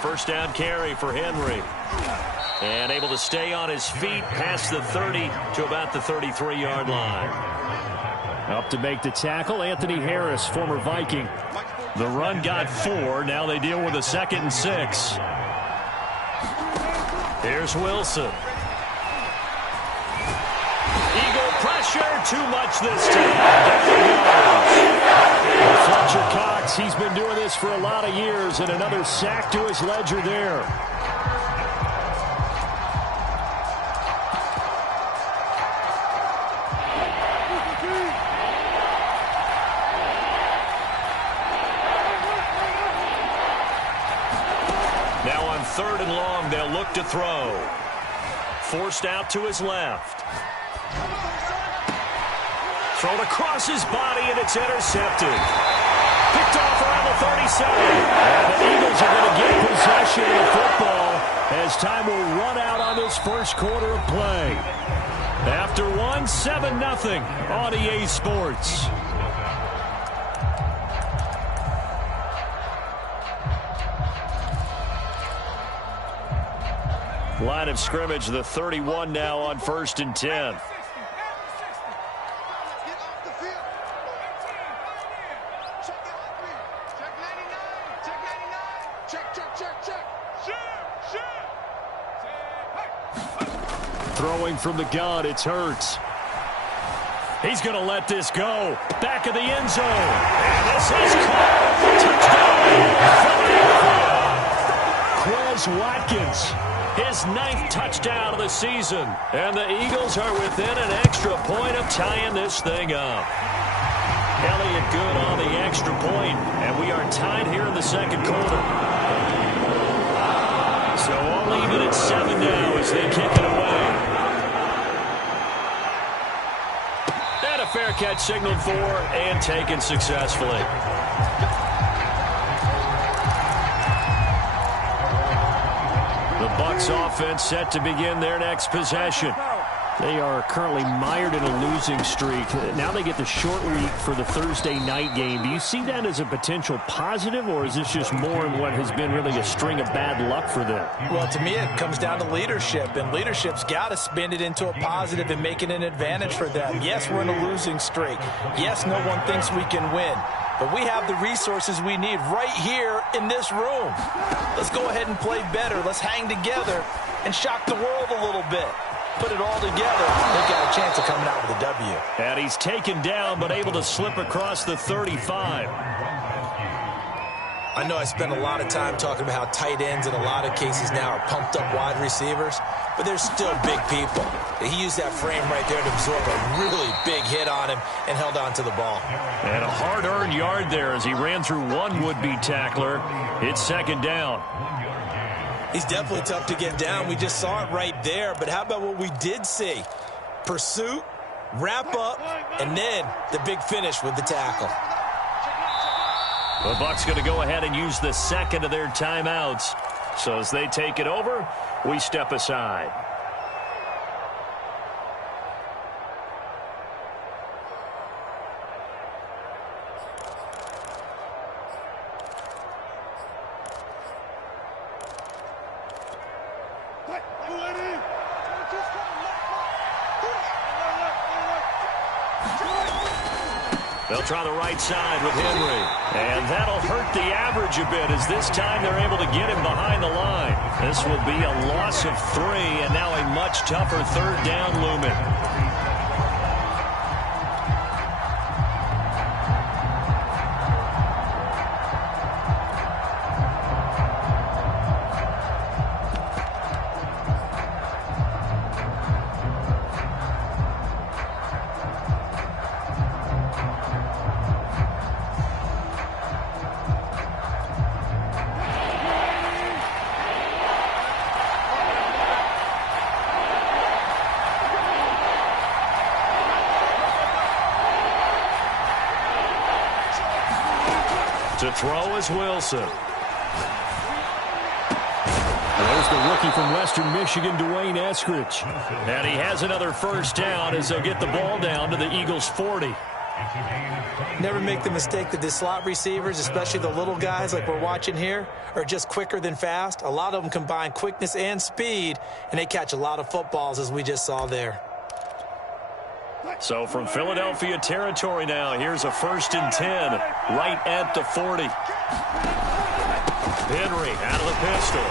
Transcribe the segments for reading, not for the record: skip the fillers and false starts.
first down carry for Henry. And able to stay on his feet past the 30 to about the 33-yard line. Up to make the tackle, Anthony Harris, former Viking. The run got 4. Now they deal with a 2nd and 6. Here's Wilson. Eagle pressure, too much this time. Fletcher Cox, he's been doing this for a lot of years, and another sack to his ledger there. Now on 3rd and long, they'll look to throw. Forced out to his left. Thrown across his body, and it's intercepted. Picked off around the 37. And the Eagles are going to get possession of the football as time will run out on this first quarter of play. After 1, 7-0 on EA Sports. Line of scrimmage, the 31 now on 1st and 10. Throwing from the gun, it's Hurts. He's going to let this go. Back of the end zone. And this is caught. Touchdown. Quez Watkins. His 9th touchdown of the season. And the Eagles are within an extra point of tying this thing up. Elliott good on the extra point, and we are tied here in the 2nd quarter. So all even at 7 now as they kick it away. And a fair catch signaled for and taken successfully. The Bucs offense set to begin their next possession. They are currently mired in a losing streak. Now they get the short week for the Thursday night game. Do you see that as a potential positive, or is this just more in what has been really a string of bad luck for them? Well, to me, it comes down to leadership, and leadership's got to spin it into a positive and make it an advantage for them. Yes, we're in a losing streak. Yes, no one thinks we can win. But we have the resources we need right here in this room. Let's go ahead and play better. Let's hang together and shock the world a little bit. Put it all together, they've got a chance of coming out with a W. And he's taken down, but able to slip across the 35. I know I spent a lot of time talking about how tight ends in a lot of cases now are pumped up wide receivers, but they're still big people. He used that frame right there to absorb a really big hit on him and held on to the ball. And a hard-earned yard there as he ran through one would-be tackler. It's 2nd down. He's definitely tough to get down. We just saw it right there. But how about what we did see? Pursuit, wrap up, and then the big finish with the tackle. The Bucs going to go ahead and use the 2nd of their timeouts. So as they take it over, we step aside. They'll try the right side with Henry. And that'll hurt the average a bit as this time they're able to get him behind the line. This will be a loss of 3 and now a much tougher 3rd down looming. To throw is Wilson. There's the rookie from Western Michigan, Dwayne Eskridge. And he has another first down as they'll get the ball down to the Eagles' 40. Never make the mistake that the slot receivers, especially the little guys like we're watching here, are just quicker than fast. A lot of them combine quickness and speed, and they catch a lot of footballs, as we just saw there. So from Philadelphia territory now, here's a 1st and 10, right at the 40. Henry out of the pistol.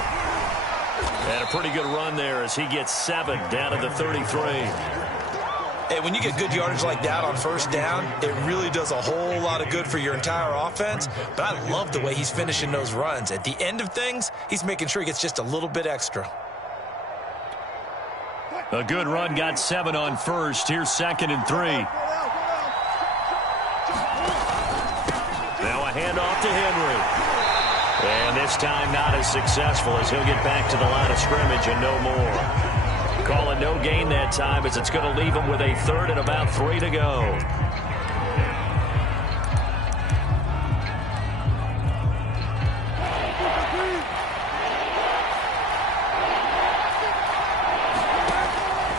And a pretty good run there as he gets 7 down to the 33. Hey, when you get good yardage like that on 1st down, it really does a whole lot of good for your entire offense. But I love the way he's finishing those runs. At the end of things, he's making sure he gets just a little bit extra. A good run got 7 on 1st. Here's 2nd and 3. Now a handoff to Henry. And this time not as successful as he'll get back to the line of scrimmage and no more. Call it no gain that time as it's going to leave him with a 3rd and about 3 to go.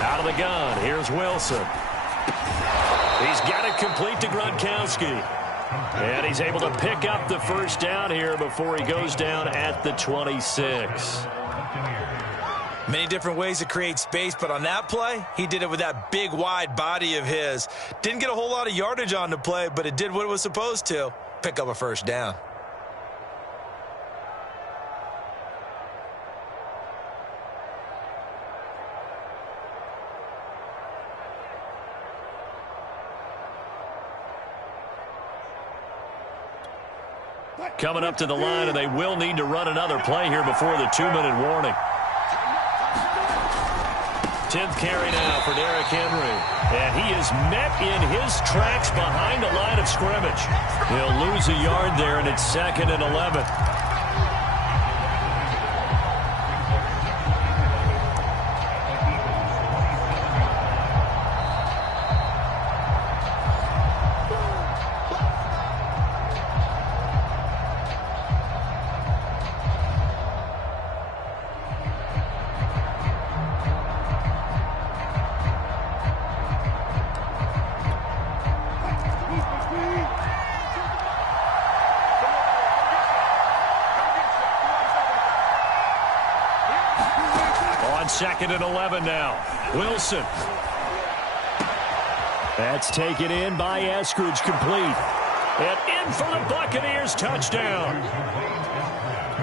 Out of the gun, here's Wilson. He's got it complete to Gronkowski. And he's able to pick up the 1st down here before he goes down at the 26. Many different ways to create space, but on that play, he did it with that big, wide body of his. Didn't get a whole lot of yardage on the play, but it did what it was supposed to. Pick up a 1st down. Coming up to the line, and they will need to run another play here before the 2-minute warning. 10th carry now for Derrick Henry. And he is met in his tracks behind the line of scrimmage. He'll lose a yard there, and it's 2nd and 11. On 2nd and 11 now. Wilson. That's taken in by Eskridge, complete. And in for the Buccaneers, touchdown.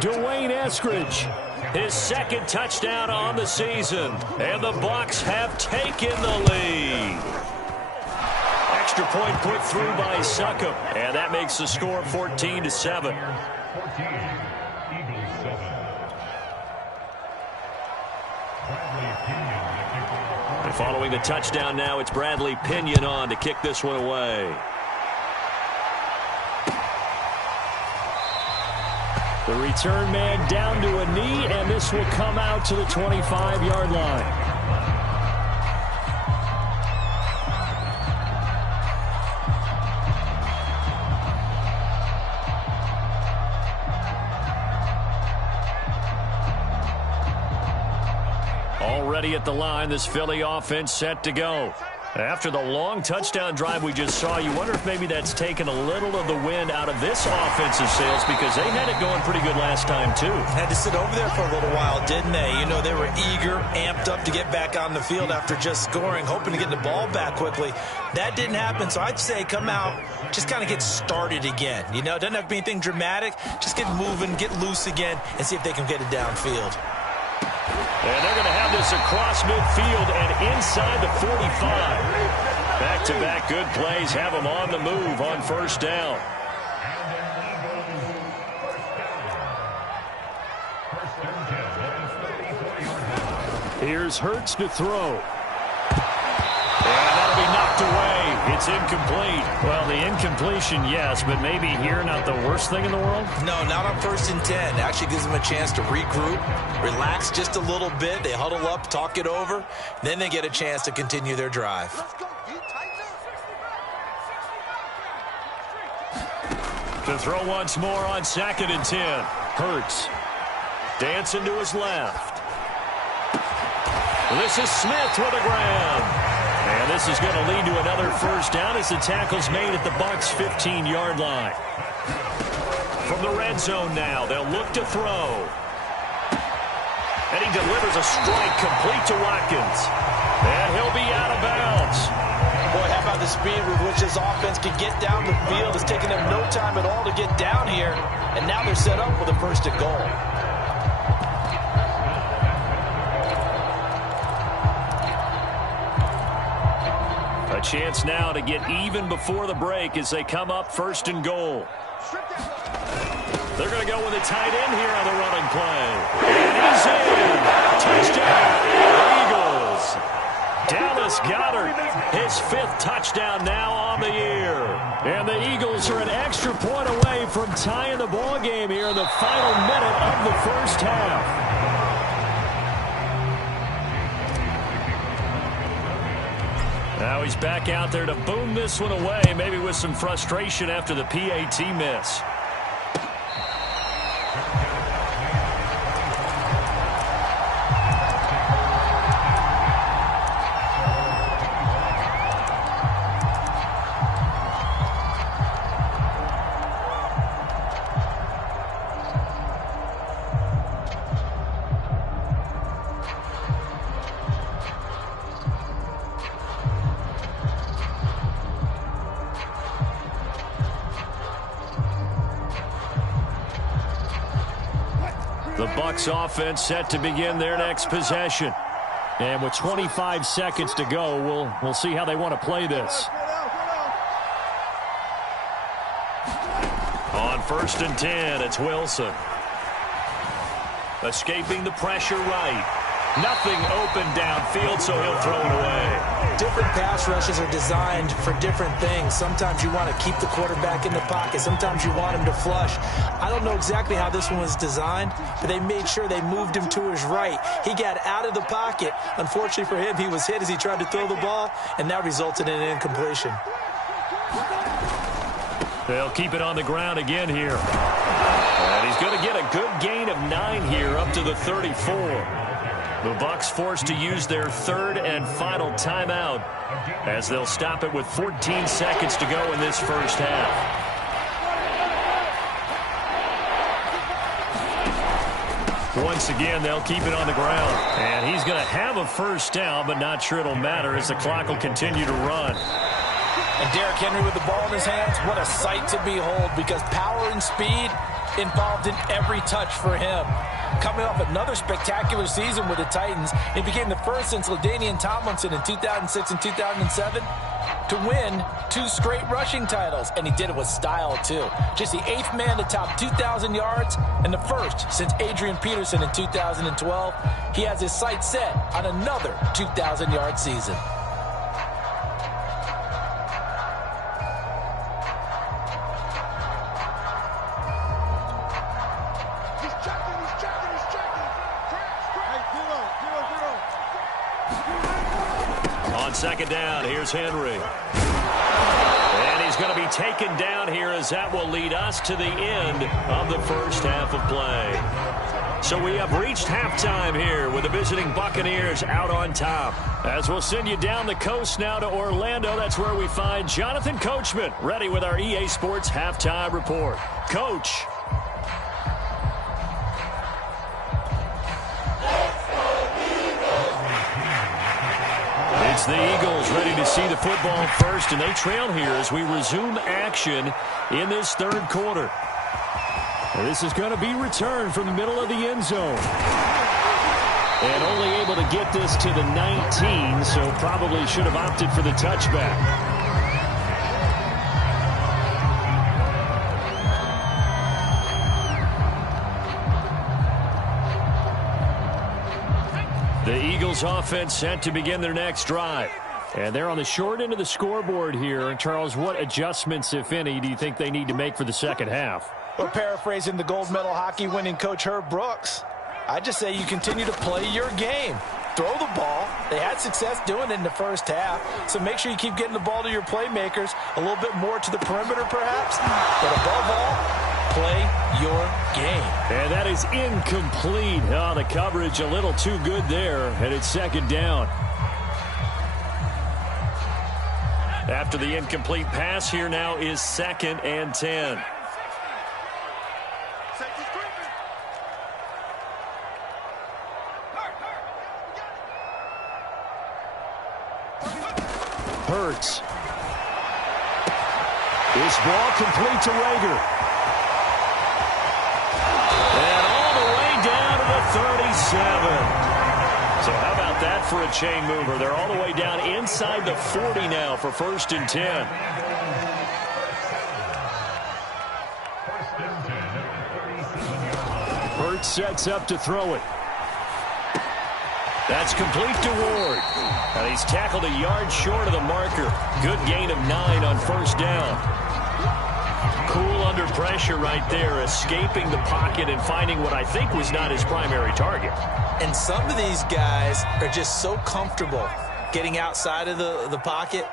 Dwayne Eskridge, his 2nd touchdown on the season. And the Bucs have taken the lead. Extra point put through by Succop. And that makes the score 14-7. And following the touchdown now, it's Bradley Pinion on to kick this one away. The return man down to a knee, and this will come out to the 25-yard line. Already at the line, this Philly offense set to go. After the long touchdown drive we just saw, you wonder if maybe that's taken a little of the wind out of this offensive sails, because they had it going pretty good last time, too. Had to sit over there for a little while, didn't they? You know, they were eager, amped up to get back on the field after just scoring, hoping to get the ball back quickly. That didn't happen, so I'd say come out, just kind of get started again. You know, it doesn't have to be anything dramatic. Just get moving, get loose again, and see if they can get it downfield. And they're going to have this across midfield and inside the 45. Back-to-back good plays have them on the move on 1st down. Here's Hurts to throw. And that'll be knocked away. It's incomplete. Well, the incompletion, yes, but maybe here not the worst thing in the world? No, not on 1st and 10. It actually gives them a chance to regroup, relax just a little bit. They huddle up, talk it over. Then they get a chance to continue their drive. To throw once more on 2nd and 10. Hurts. Dancing to his left. This is Smith with a grab. And this is going to lead to another first down as the tackle's made at the Bucs' 15-yard line. From the red zone now, they'll look to throw. And he delivers a strike complete to Watkins. And he'll be out of bounds. Boy, how about the speed with which this offense can get down the field? It's taking them no time at all to get down here. And now they're set up for the first and goal. A chance now to get even before the break as they come up first and goal. They're going to go with a tight end here on the running play. And he's in. Touchdown, Eagles. Dallas Goedert, his 5th touchdown now on the year. And the Eagles are an extra point away from tying the ball game here in the final minute of the first half. Now he's back out there to boom this one away, maybe with some frustration after the PAT miss. The Bucs offense set to begin their next possession. And with 25 seconds to go, we'll see how they want to play this. On 1st and 10, it's Wilson. Escaping the pressure right. Nothing open downfield, so he'll throw it away. Different pass rushes are designed for different things. Sometimes you want to keep the quarterback in the pocket. Sometimes you want him to flush. I don't know exactly how this one was designed, but they made sure they moved him to his right. He got out of the pocket. Unfortunately for him, he was hit as he tried to throw the ball, and that resulted in an incompletion. They'll keep it on the ground again here. And he's going to get a good gain of 9 here up to the 34. The Bucs forced to use their 3rd and final timeout as they'll stop it with 14 seconds to go in this first half. Once again, they'll keep it on the ground. And he's going to have a first down, but not sure it'll matter as the clock will continue to run. And Derrick Henry with the ball in his hands, what a sight to behold, because power and speed involved in every touch for him. Coming off another spectacular season with the Titans, he became the first since LaDainian Tomlinson in 2006 and 2007 to win 2 straight rushing titles, and he did it with style too. Just the 8th man to top 2,000 yards and the first since Adrian Peterson in 2012. He has his sights set on another 2,000-yard season. On 2nd down, here's Henry. And he's going to be taken down here as that will lead us to the end of the first half of play. So we have reached halftime here with the visiting Buccaneers out on top. As we'll send you down the coast now to Orlando, that's where we find Jonathan Coachman ready with our EA Sports halftime report. Coach. It's the Eagles ready to see the football first, and they trail here as we resume action in this 3rd quarter. And this is going to be returned from the middle of the end zone. And only able to get this to the 19, so probably should have opted for the touchback. The Eagles offense set to begin their next drive. And they're on the short end of the scoreboard here. And Charles, what adjustments, if any, do you think they need to make for the second half? Well, paraphrasing the gold medal hockey winning coach Herb Brooks, I just say you continue to play your game. Throw the ball. They had success doing it in the first half. So make sure you keep getting the ball to your playmakers, a little bit more to the perimeter perhaps. But above all, play your game. And that is incomplete. Oh, the coverage a little too good there, and it's 2nd down. After the incomplete pass, here now is 2nd and 10. Hurts. This ball complete to Rager. And all the way down to the 37. So how about that for a chain mover? They're all the way down inside the 40 now for 1st and 10. Hurts sets up to throw it. That's complete to Ward. And he's tackled a yard short of the marker. Good gain of 9 on 1st down. Cool under pressure right there, escaping the pocket and finding what I think was not his primary target. And some of these guys are just so comfortable getting outside of the pocket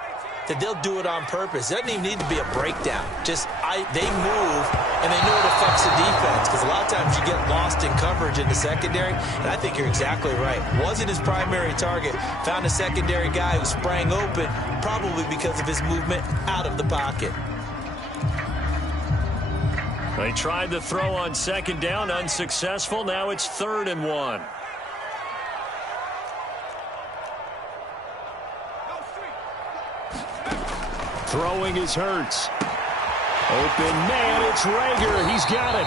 that they'll do it on purpose. It doesn't even need to be a breakdown. Just they move, and they know it affects the defense, because a lot of times you get lost in coverage in the secondary, and I think you're exactly right. Wasn't his primary target. Found a secondary guy who sprang open, probably because of his movement out of the pocket. They tried the throw on 2nd down, unsuccessful. Now it's 3rd and 1. Throwing is Hurts. Open man, it's Rager. He's got it.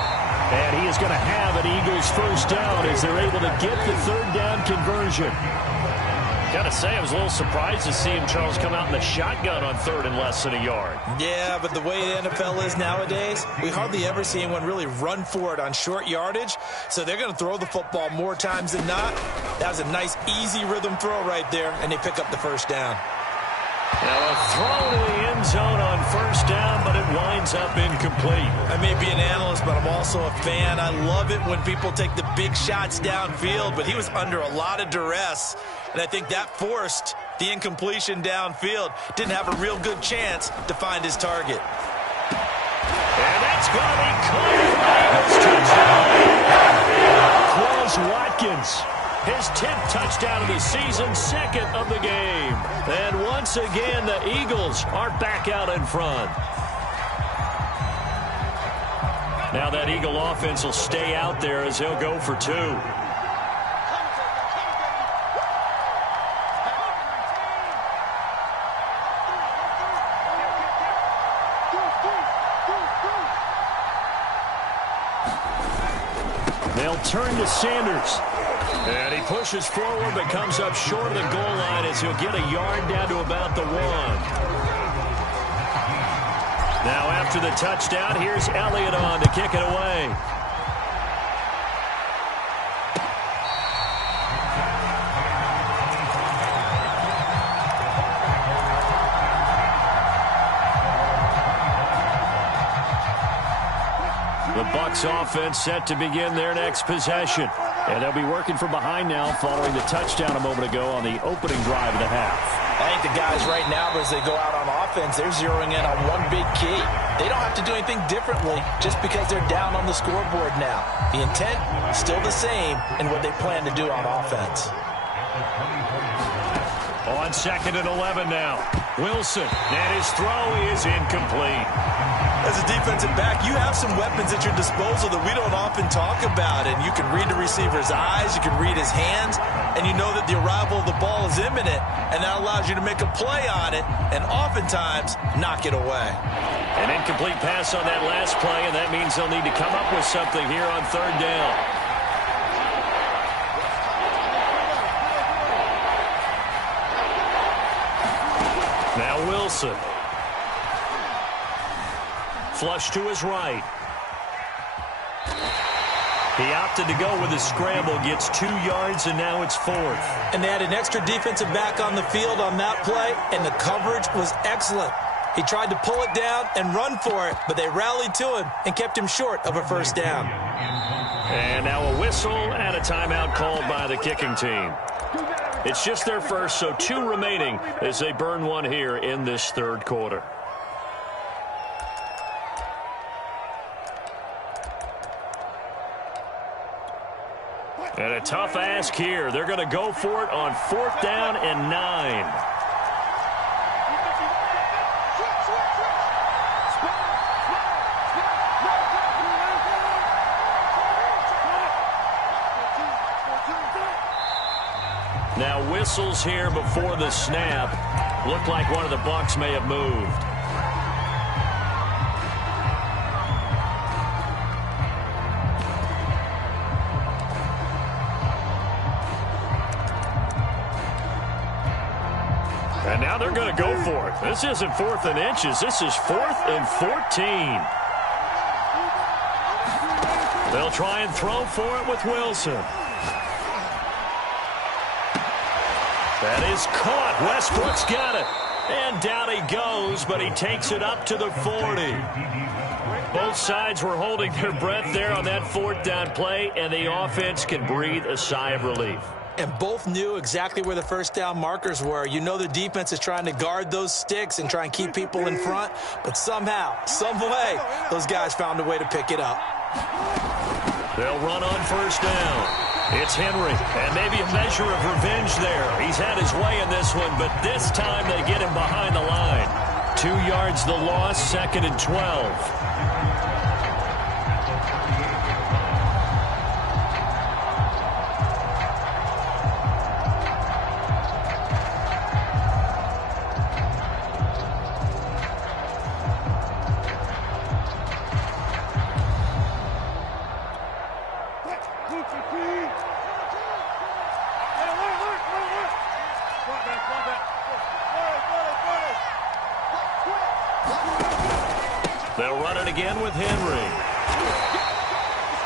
And he is going to have an Eagles 1st down as they're able to get the 3rd down conversion. Gotta say, I was a little surprised to see him, Charles, come out in the shotgun on 3rd and less than a yard. Yeah, but the way the NFL is nowadays, we hardly ever see anyone really run for it on short yardage. So they're going to throw the football more times than not. That was a nice, easy rhythm throw right there, and they pick up the 1st down. Now a throw to the end zone on 1st down, but it winds up incomplete. I may be an analyst, but I'm also a fan. I love it when people take the big shots downfield, but he was under a lot of duress, and I think that forced the incompletion downfield. Didn't have a real good chance to find his target. And that's going to be caught. Touchdown. Quaz Watkins. His 10th touchdown of the season, 2nd of the game. And once again, the Eagles are back out in front. Now that Eagle offense will stay out there as he'll go for 2. They'll turn to Sanders. And he pushes forward but comes up short of the goal line as he'll get a yard down to about the 1. Now after the touchdown, here's Elliott on to kick it away. The Bucs offense set to begin their next possession. And they'll be working from behind now following the touchdown a moment ago on the opening drive of the half. I think the guys right now, as they go out on offense, they're zeroing in on one big key. They don't have to do anything differently just because they're down on the scoreboard now. The intent, still the same in what they plan to do on offense. On 2nd and 11 now. Wilson, and his throw is incomplete. As a defensive back, you have some weapons at your disposal that we don't often talk about. And you can read the receiver's eyes, you can read his hands, and you know that the arrival of the ball is imminent, and that allows you to make a play on it and oftentimes knock it away. An incomplete pass on that last play, and that means they'll need to come up with something here on 3rd down. Now Wilson. Flush to his right. He opted to go with a scramble, gets 2 yards, and now it's 4th. And they had an extra defensive back on the field on that play, and the coverage was excellent. He tried to pull it down and run for it, but they rallied to him and kept him short of a 1st down. And now a whistle and a timeout called by the kicking team. It's just their first, so 2 remaining as they burn 1 here in this 3rd quarter. And a tough ask here. They're going to go for it on 4th down and 9. Now whistles here before the snap. Looked like one of the Bucs may have moved. And now they're going to go for it. This isn't 4th and inches. This is 4th and 14. They'll try and throw for it with Wilson. That is caught. Westbrook's got it. And down he goes, but he takes it up to the 40. Both sides were holding their breath there on that 4th down play, and the offense can breathe a sigh of relief. And both knew exactly where the first down markers were. You know the defense is trying to guard those sticks and try and keep people in front, but somehow, some way, those guys found a way to pick it up. They'll run on first down. It's Henry, and maybe a measure of revenge there. He's had his way in this one, but this time they get him behind the line. 2 yards the loss, 2nd and 12. They'll run it again with Henry.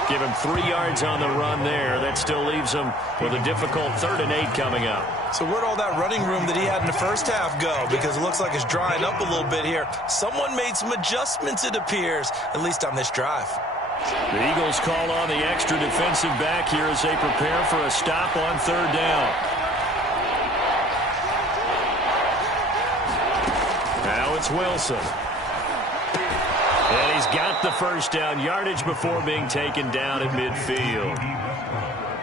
Give him 3 yards on the run there. That still leaves him with a difficult 3rd and 8 coming up. So where'd all that running room that he had in the first half go? Because it looks like it's drying up a little bit here. Someone made some adjustments, it appears, at least on this drive. The Eagles call on the extra defensive back here as they prepare for a stop on 3rd down. Now it's Wilson. And he's got the first down yardage before being taken down at midfield.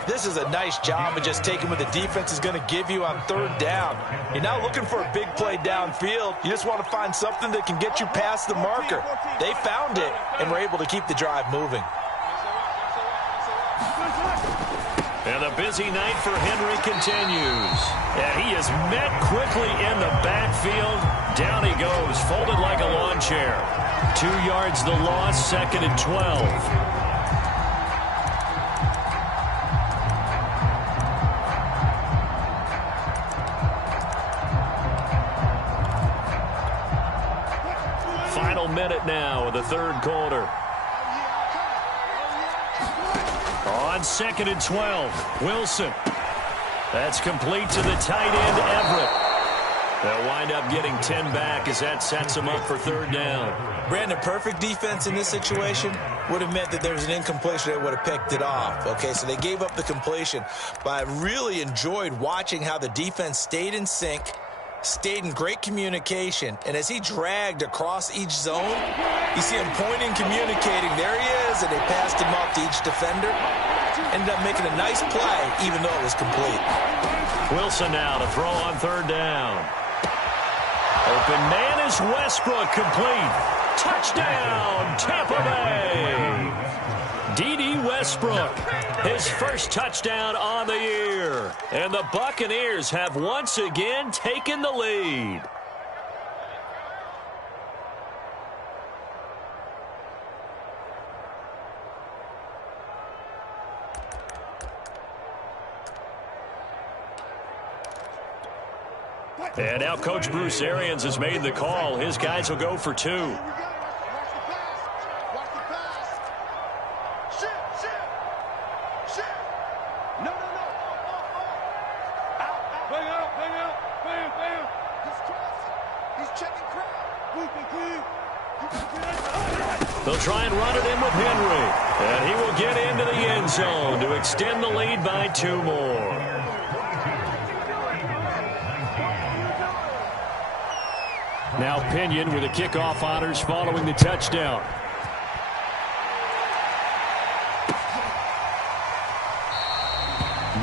This is a nice job of just taking what the defense is going to give you on 3rd down. You're not looking for a big play downfield. You just want to find something that can get you past the marker. They found it and were able to keep the drive moving. And the busy night for Henry continues. And he is met quickly in the backfield. Down he goes, folded like a lawn chair. 2 yards the loss, 2nd and 12. Final minute now of the 3rd quarter. On 2nd and 12, Wilson. That's complete to the tight end, Everett. They'll wind up getting 10 back as that sets them up for 3rd down. Brandon, perfect defense in this situation would have meant that there was an incompletion that would have picked it off. Okay, so they gave up the completion, but I really enjoyed watching how the defense stayed in sync, stayed in great communication, and as he dragged across each zone, you see him pointing, communicating. There he is, and they passed him off to each defender. Ended up making a nice play, even though it was complete. Wilson now to throw on 3rd down. Open man is Westbrook, complete. Touchdown, Tampa Bay. D.D. Westbrook, his first touchdown on the year. And the Buccaneers have once again taken the lead. And now Coach Bruce Arians has made the call. His guys will go for 2. They'll try and run it in with Henry. And he will get into the end zone to extend the lead by 2 more. Now Pinion with the kickoff honors following the touchdown.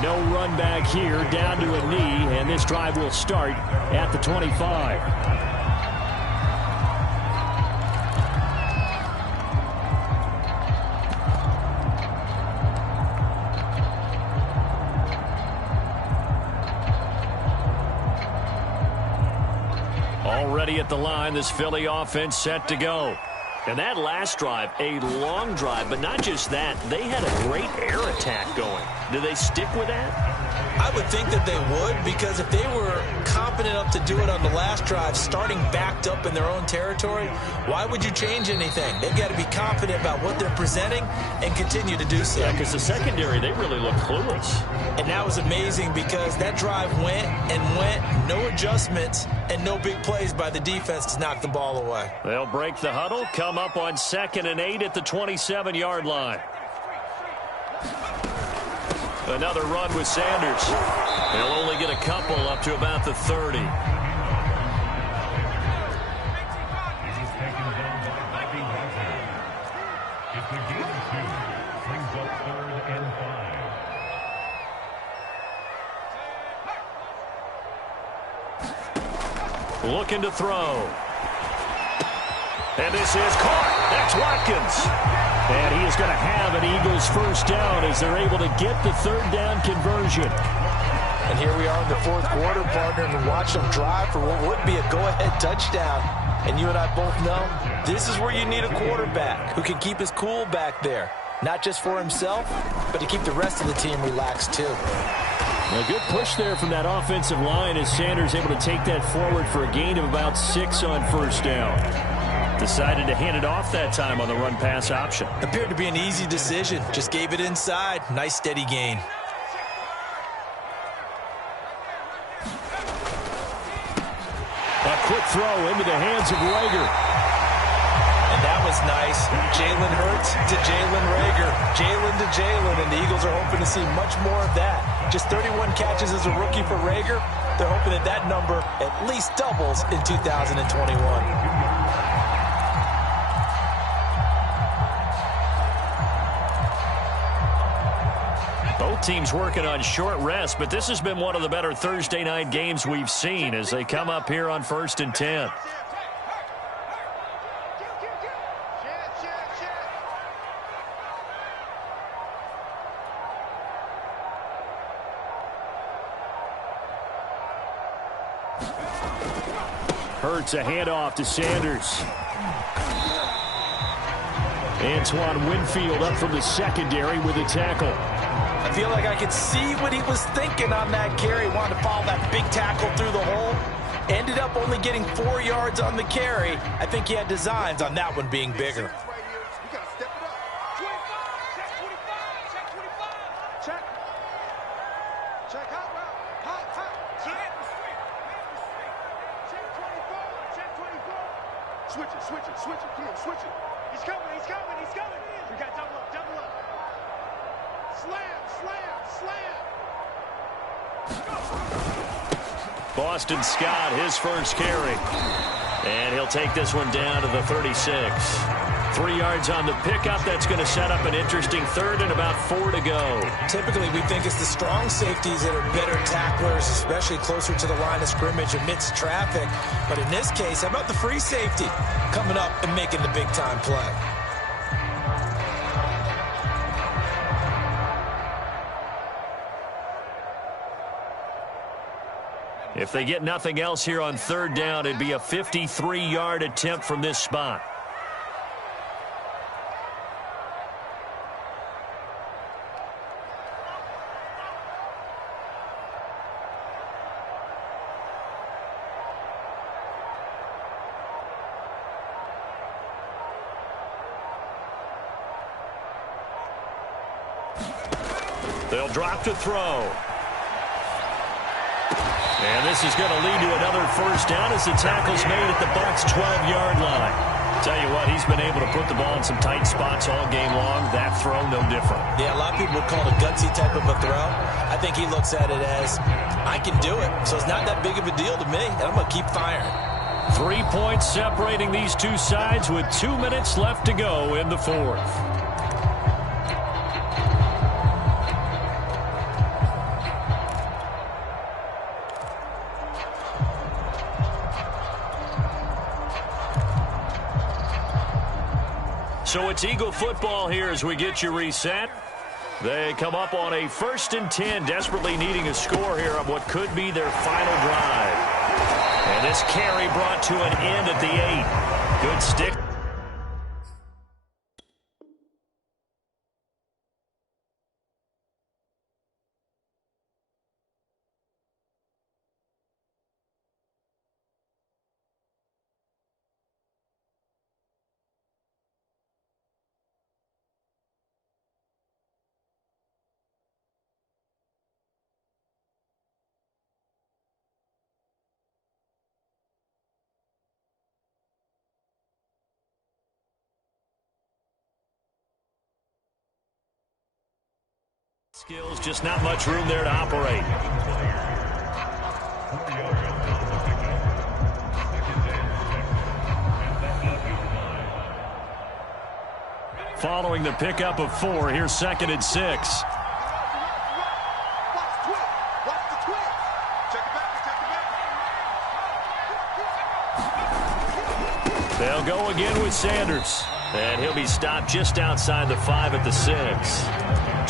No run back here, down to a knee, and this drive will start at the 25. ready at the line. This Philly offense set to go. And that last drive, a long drive, but not just that. They had a great air attack going. Do they stick with that? I would think that they would, because if they were competent enough to do it on the last drive, starting backed up in their own territory, why would you change anything? They've got to be confident about what they're presenting and continue to do so. Yeah, because the secondary, they really look clueless. And that was amazing because that drive went and went, no adjustments and no big plays by the defense to knock the ball away. They'll break the huddle, come up on 2nd and 8 at the 27-yard line. Another run with Sanders. They'll only get a couple up to about the 30. Looking to throw. And this is caught. That's Watkins. And he is going to have an Eagles first down as they're able to get the 3rd down conversion. And here we are in the 4th quarter, partner, and watch them drive for what would be a go-ahead touchdown. And you and I both know this is where you need a quarterback who can keep his cool back there. Not just for himself, but to keep the rest of the team relaxed too. A good push there from that offensive line as Sanders able to take that forward for a gain of about 6 on 1st down. Decided to hand it off that time on the run-pass option. Appeared to be an easy decision. Just gave it inside. Nice steady gain. A quick throw into the hands of Rager. And that was nice. Jalen Hurts to Jalen Rager. Jalen to Jalen. And the Eagles are hoping to see much more of that. Just 31 catches as a rookie for Rager. They're hoping that that number at least doubles in 2021. Both teams working on short rest, but this has been one of the better Thursday night games we've seen as they come up here on 1st and 10. Hurts a handoff to Sanders. Antoine Winfield up from the secondary with a tackle. I feel like I could see what he was thinking on that carry. Wanted to follow that big tackle through the hole. Ended up only getting 4 yards on the carry. I think he had designs on that one being bigger. Switch it. Come on, switch it. He's coming. We got double up. Slam. Boston Scott, his first carry. And he'll take this one down to the 36. 3 yards on the pickup. That's going to set up an interesting 3rd and about 4 to go. Typically, we think it's the strong safeties that are better tacklers, especially closer to the line of scrimmage amidst traffic. But in this case, how about the free safety coming up and making the big-time play? If they get nothing else here on 3rd down, it'd be a 53-yard attempt from this spot. They'll drop to throw. And this is going to lead to another first down as the tackle's made at the Bucs' 12-yard line. Tell you what, he's been able to put the ball in some tight spots all game long. That throw, no different. Yeah, a lot of people would call it a gutsy type of a throw. I think he looks at it as, I can do it. So it's not that big of a deal to me, and I'm going to keep firing. 3 points separating these two sides with 2 minutes left to go in the 4th. So it's Eagle football here as we get you reset. They come up on a 1st and 10, desperately needing a score here on what could be their final drive. And this carry brought to an end at the 8. Good stick. Skills, just not much room there to operate. Following the pickup of 4, here's 2nd and 6. They'll go again with Sanders. And he'll be stopped just outside the 5 at the 6.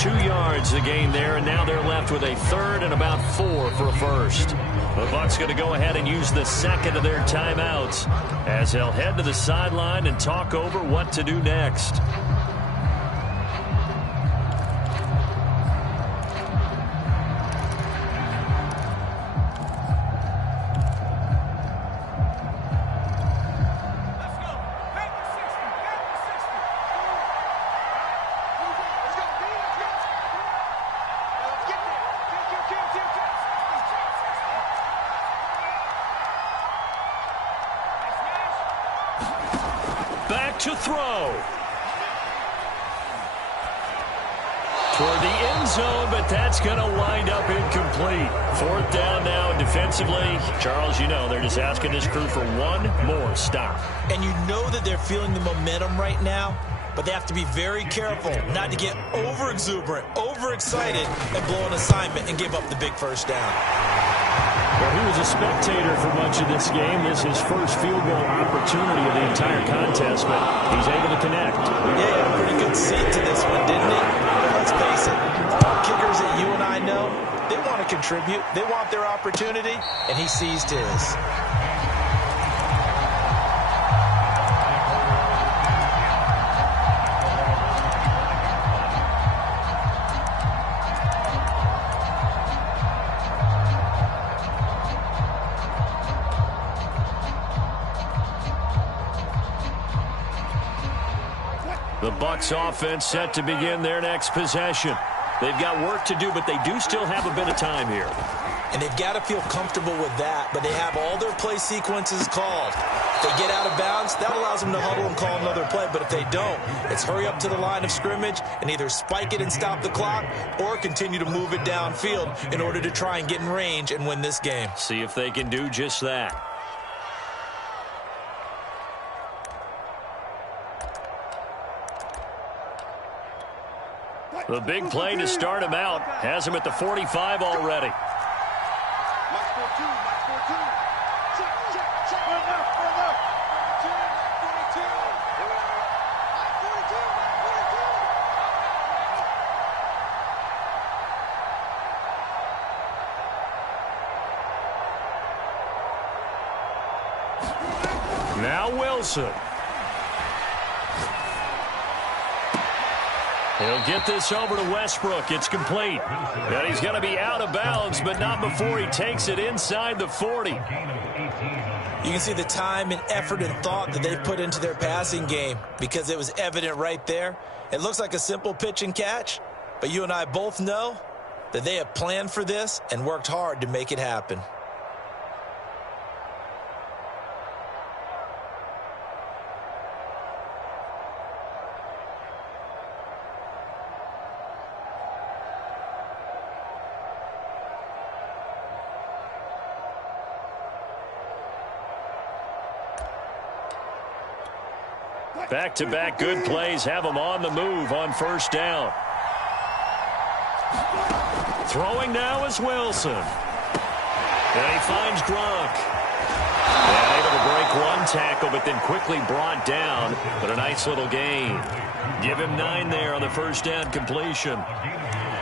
2 yards the gain there, and now they're left with a 3rd and about 4 for a first. The Bucs going to go ahead and use the 2nd of their timeouts as they'll head to the sideline and talk over what to do next. Back to throw. Toward the end zone, but that's going to wind up incomplete. 4th down now, and defensively, Charles, you know, they're just asking this crew for one more stop. And you know that they're feeling the momentum right now, but they have to be very careful not to get over-exuberant, over-excited, and blow an assignment and give up the big first down. Well, he was a spectator for much of this game. This is his first field goal opportunity of the entire contest, but he's able to connect. Yeah, he had a pretty good seat to this one, didn't he? But let's face it, kickers that you and I know, they want to contribute. They want their opportunity, and he seized his. The Bucs offense set to begin their next possession. They've got work to do, but they do still have a bit of time here. And they've got to feel comfortable with that, but they have all their play sequences called. If they get out of bounds, that allows them to huddle and call another play, but if they don't, it's hurry up to the line of scrimmage and either spike it and stop the clock or continue to move it downfield in order to try and get in range and win this game. See if they can do just that. The big play to start him out has him at the 45 already. Now Wilson. He'll get this over to Westbrook. It's complete. And he's going to be out of bounds, but not before he takes it inside the 40. You can see the time and effort and thought that they put into their passing game because it was evident right there. It looks like a simple pitch and catch, but you and I both know that they have planned for this and worked hard to make it happen. Back-to-back good plays have him on the move on first down. Throwing now is Wilson. And he finds Gronk. And able to break one tackle, but then quickly brought down. But a nice little gain. Give him 9 there on the first down completion.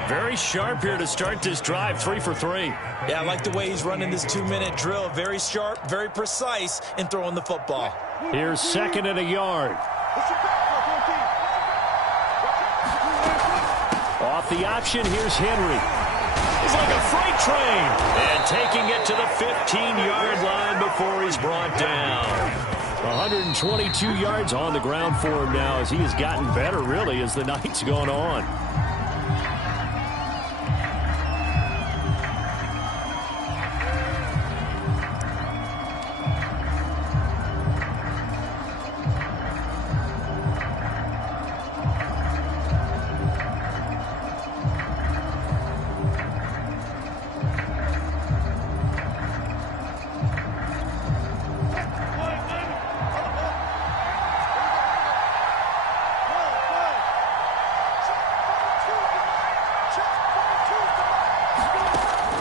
Very sharp here to start this drive, 3 for 3. Yeah, I like the way he's running this 2-minute drill. Very sharp, very precise in throwing the football. Here's 2nd and a yard. Off the option, here's Henry. It's like a freight train. And taking it to the 15-yard line before he's brought down. 122 yards on the ground for him now as he has gotten better, really, as the night's gone on.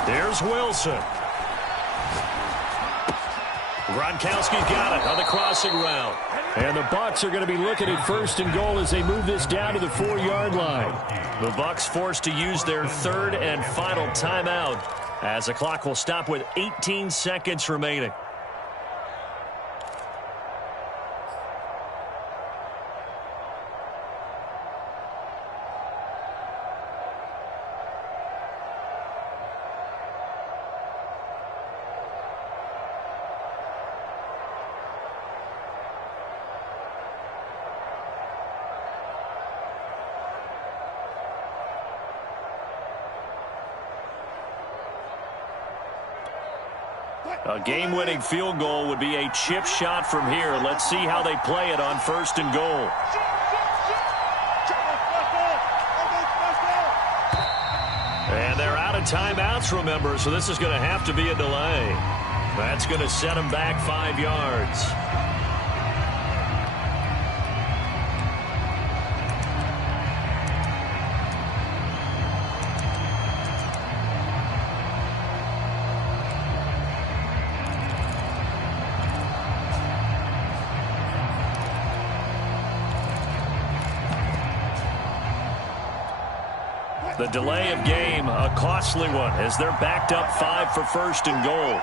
There's Wilson. Gronkowski's got it on the crossing route. And the Bucs are going to be looking at 1st and goal as they move this down to the 4-yard line. The Bucs forced to use their 3rd and final timeout as the clock will stop with 18 seconds remaining. A game-winning field goal would be a chip shot from here. Let's see how they play it on 1st and goal. And they're out of timeouts, remember, so this is going to have to be a delay. That's going to set them back 5 yards. The delay of game, a costly one, as they're backed up 5 for 1st and goal.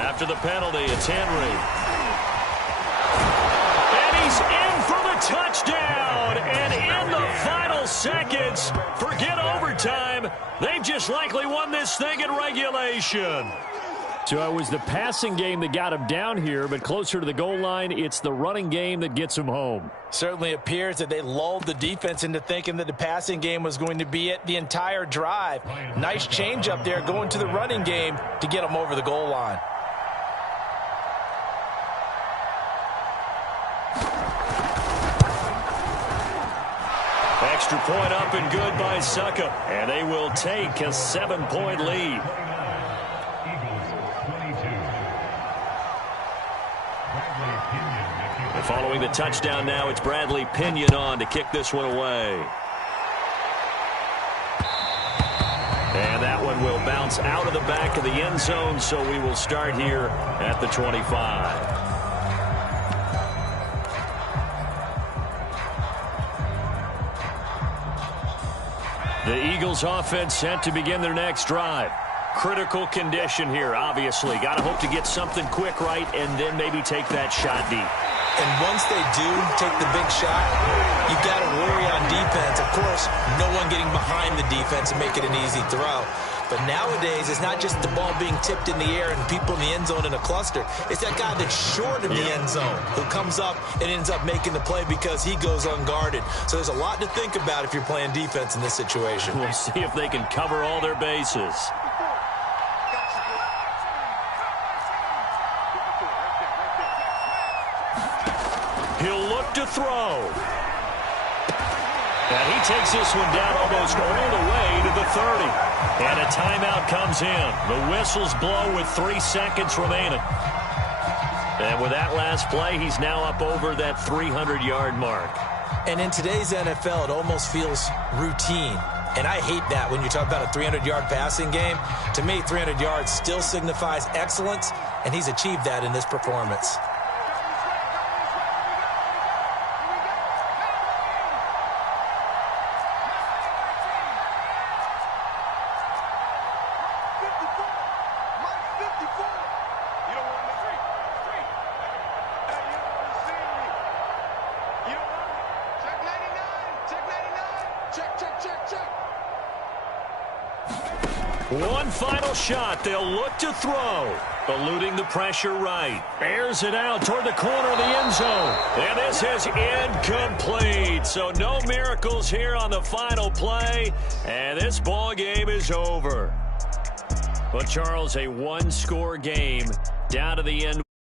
After the penalty, it's Henry. And he's in for the touchdown. And in the final seconds, forget overtime. They've just likely won this thing in regulation. So it was the passing game that got him down here, but closer to the goal line, it's the running game that gets him home. Certainly appears that they lulled the defense into thinking that the passing game was going to be it the entire drive. Nice change up there going to the running game to get them over the goal line. Extra point up and good by Suckup. And they will take a 7-point lead. And following the touchdown now, it's Bradley Pinion on to kick this one away. And that one will bounce out of the back of the end zone, so we will start here at the 25. The Eagles offense set to begin their next drive. Critical condition here, obviously. Got to hope to get something quick right and then maybe take that shot deep. And once they do take the big shot, you've got to worry on defense. Of course, no one getting behind the defense and make it an easy throw. But nowadays, it's not just the ball being tipped in the air and people in the end zone in a cluster. It's that guy that's short of the end zone who comes up and ends up making the play because he goes unguarded. So there's a lot to think about if you're playing defense in this situation. We'll see if they can cover all their bases. He'll look to throw. And he takes this one down almost all the way to the 30. And a timeout comes in. The whistles blow with 3 seconds remaining. And with that last play, he's now up over that 300-yard mark. And in today's NFL, it almost feels routine. And I hate that when you talk about a 300-yard passing game. To me, 300 yards still signifies excellence, and he's achieved that in this performance. One final shot. They'll look to throw. Eluding the pressure right. Airs it out toward the corner of the end zone. And this is incomplete. So no miracles here on the final play. And this ball game is over. Well, Charles, a one-score game down to the end.